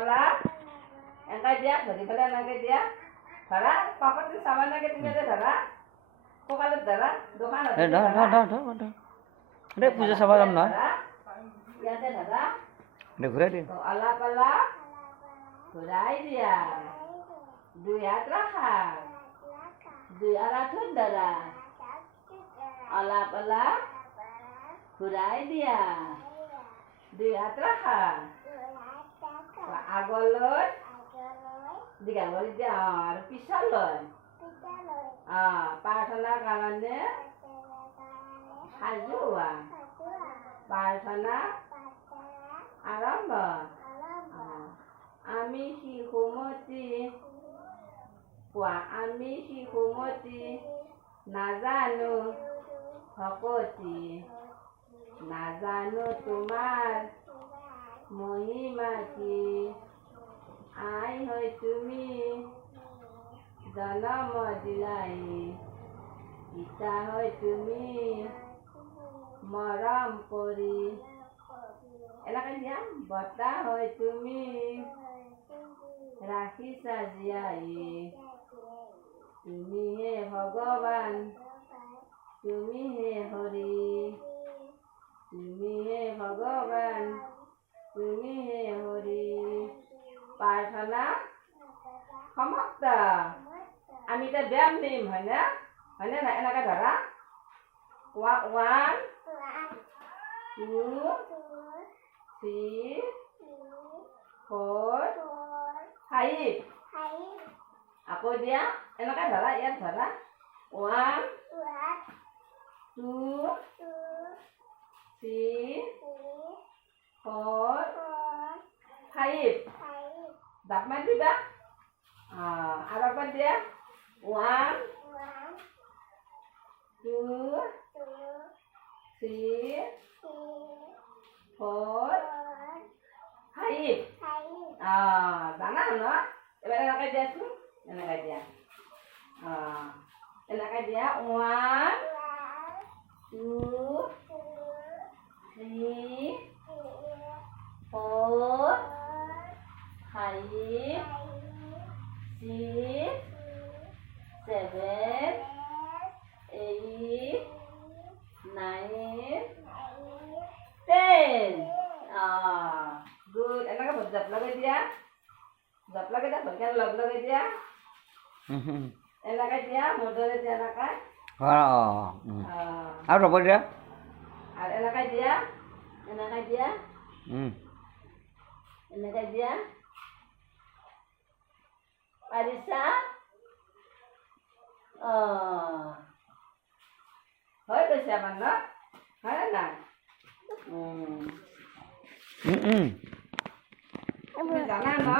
পালা এনেকৈ দিয়া ধৰি পেলাই এনেকৈ দিয়া ধৰা পাপৰটো চাবা নাগে তুমি ধৰা কঁকালত ধৰা দোকানত পূজা চাব যাম নহয় ইয়াতে ধৰা ঘূৰাই দে অলপ অলপ ঘূৰাই দিয়া দুই হাত ৰাখা দুই আঙুঠি ধৰা অলপ অলপ ঘূৰাই দিয়া দুই হাত ৰাখা আগলৈ দীঘল কৰি দিয়া আৰু পিছলৈ প্ৰাৰ্থনাৰ কাৰণে সাজু হোৱা প্ৰাৰ্থনা আৰম্ভ আমি শিশুমতী কোৱা আমি শিশুমতী নাজানো ভকতি নাজানো তোমাৰ মহিমা কি আই হৈ তুমি জনম দিলাই পিতা হৈ তুমি মৰম কৰি এনেকৈ দিয়া বতা হৈ তুমি ৰাখিছা জীয়াই তুমিহে ভগৱান তুমিহে হৰি তুমিহে ভগৱান তুমিহে হৰি প্ৰাৰ্থনা সমাপ্ত আমি এতিয়া ব্যায়াম দিম হয়নে হয়নে নাই এনেকৈ ধৰা 1 2 3 4 5 আকৌ দিয়া এনেকৈ ধৰা ইয়াত ধৰা 1 2 3 4 5 জাপ মাৰি দিবা আৰু একবাৰ দিয়া 1 2 3 4 5 জানা ন এবাৰ এনেকৈ দিয়াচোন এনেকৈ দিয়া এনেকৈ দিয়া 1 2 3 4 5 6 7 8 9 10 good এনেকৈ জাপ লগাই দিয়া ভালকৈ লগ লগাই দিয়া এনেকৈ দিয়া মদৰে দিয়া এনেকৈ আৰু ৰ'ব দিয়া আৰু এনেকৈ দিয়া এনেকৈ দিয়া এনেকৈ দিয়া পাৰিছা হৈ গৈছে আমাৰ ন হয় নাই জানা ন